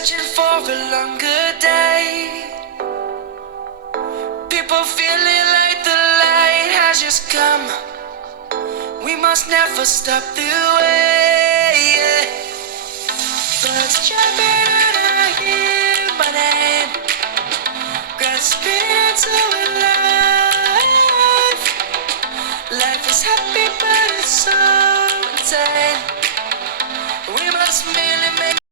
searching for a longer day. People feeling like the light has just come. We must never stop the way. Birds jumping